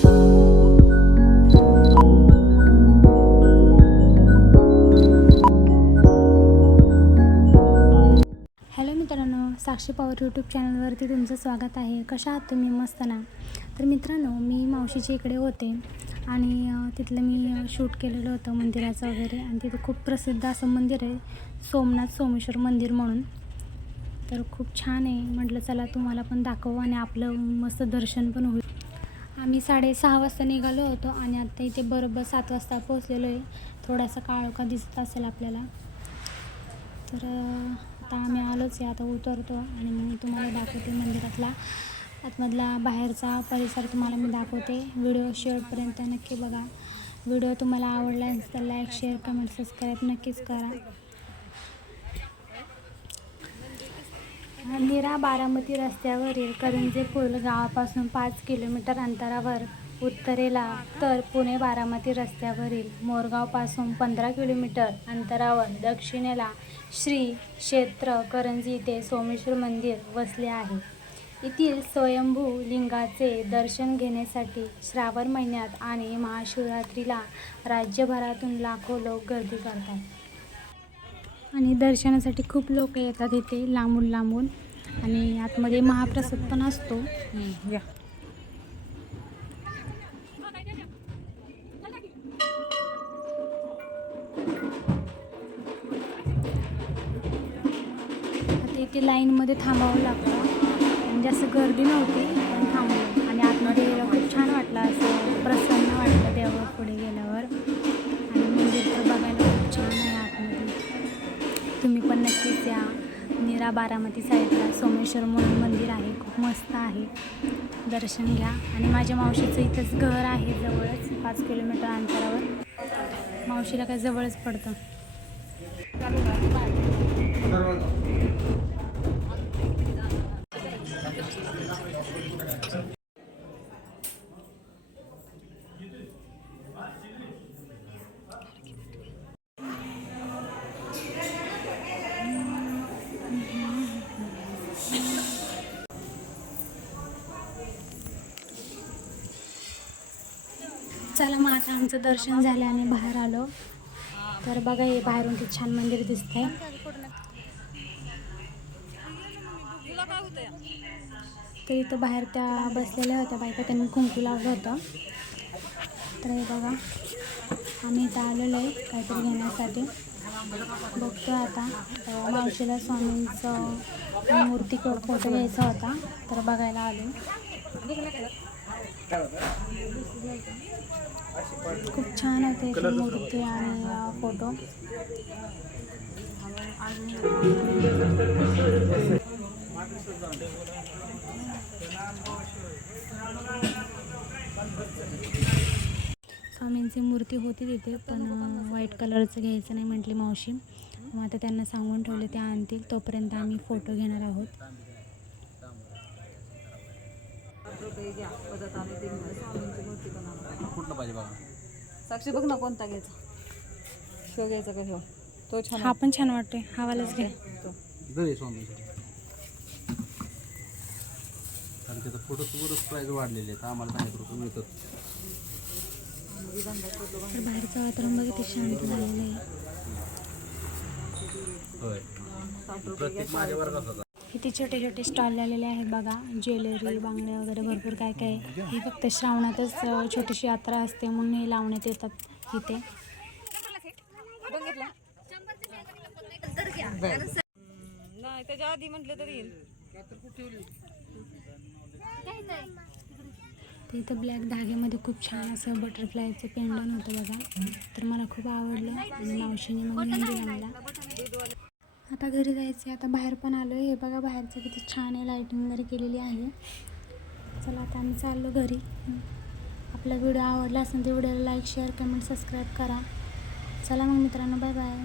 Hello मित्रांनो, साक्षी Pawar YouTube चॅनलवरती तुमचं स्वागत आहे. कशा आहात तुम्ही? मस्त ना. तर मित्रांनो, मी मावशीच्या इकडे होते आणि तिथलं मी शूट केलेलं होतं मंदिराचं वगैरे. आणि तिथं खूप प्रसिद्ध असं मंदिर आहे, सोमनाथ सोमेश्वर मंदिर म्हणून. तर खूप छान आहे. म्हटलं चला तुम्हाला पण दाखवू आणि आपलं मस्त दर्शन पण होईल. आम्ही 6:30 वाजता निघालो होतो आणि आता इथे बरोबर 7 वाजता पोहोचलेलो आहे. थोडासा काळोखा दिसत असेल आपल्याला. तर आता आम्ही आलोच आहे. आता उतरतो आणि मग तुम्हाला दाखवते मंदिरातला आतमधला बाहेरचा परिसर तुम्हाला मी दाखवते. व्हिडिओ शेवटपर्यंत नक्की बघा. व्हिडिओ तुम्हाला आवडला असेल तर लाईक, शेअर, कमेंट, सबस्क्राईब नक्कीच करा. नीरा बारामती रस्त्यावरील करंजे पूल गावापासून 5 किलोमीटर अंतरावर उत्तरेला, तर पुणे बारामती रस्त्यावरील मोरगावपासून 15 किलोमीटर अंतरावर दक्षिणेला श्री क्षेत्र करंजी येथे सोमेश्वर मंदिर वसले आहे. येथील स्वयंभू लिंगाचे दर्शन घेण्यासाठी श्रावण महिन्यात आणि महाशिवरात्रीला राज्यभरातून लाखो लोक गर्दी करतात. आणि दर्शनासाठी खूप लोक येतात इथे लांबून लांबून. आणि आतमध्ये महाप्रसाद पण असतो. आता इथे लाईनमध्ये थांबावं लागतं. म्हणजे असं गर्दी नव्हती पण थांबलो. आणि आतमध्ये खूप छान वाटलं, असं प्रसन्न वाटलं देवा पुढे गेल्यावर. आणि मंदिर तर बघायला खूप छान आहे आतमध्ये. तुम्ही पण नक्कीच या. नीरा बारामती साईडला सोमेश्वर म्हणून मंदिर आहे, खूप मस्त आहे. दर्शन घ्या. आणि माझ्या मावशीचं इथंच घर आहे जवळच, 5 किलोमीटर अंतरावर. मावशीला काय जवळच पडतं. चला मग आता आमचं दर्शन झालं आणि बाहेर आलो. तर बघा, हे बाहेरून ते छान मंदिर दिसतंय. तर इथं बाहेर त्या बसलेल्या होत्या बायका, त्यांनी कुंकू लावलं होतं. तर हे बघा, आम्ही इथं आलेलो आहे काहीतरी घेण्यासाठी. बघतो आता मावशीला स्वामींचं मूर्तीकडं फोटो घ्यायचा होता, तर बघायला आलो. खूप छान होते इथे मूर्ती आणि फोटो. स्वामींची मूर्ती होती तिथे, पण व्हाईट कलरचं घ्यायचं नाही म्हटली मावशी. मग आता त्यांना सांगून ठेवले, ते आणतील. तोपर्यंत आम्ही फोटो घेणार आहोत. कुठला पाहिजे बघा. साक्षी बघ ना कोणता घ्यायचा. शो घ्यायचा का? तो छान. हा पण छान वाटतोय, हा वालाच घ्या. स्वामी, कारण त्याचा फोटोच प्राईज वाढलेले आहेत. आम्हाला 60 रुपये मिळतात. तर बाहेरचं वातावरण बघितलं, शांत झालेलं आहे. प्रत्येक माझ्या वर्गात होता. किती छोटे छोटे स्टॉल लावलेले आहेत बघा. ज्वेलरी, बांगड्या वगैरे भरपूर काय काय. हे फक्त श्रावणातच छोटीशी यात्रा असते म्हणून हे लावण्यात येतात इथे. नाही, त्याच्या आधी म्हटलं तरी येईल. तर इथं ब्लॅक धाग्यामध्ये खूप छान असं बटरफ्लायचं पेंडन होतं बघा. तर मला खूप आवडलं आणि मावशीने मग नेऊन दिलं मला. आता घरी जायचं. आता बाहेर पण आलो. हे बघा बाहेरचं किती छान आहे, लाईटिंग वगैरे केलेली आहे. चला आता आम्ही चाललो घरी. आपला व्हिडिओ आवडला असेल तर व्हिडिओला लाईक, शेअर, कमेंट, सबस्क्राईब करा. चला मग मित्रांनो, बाय बाय.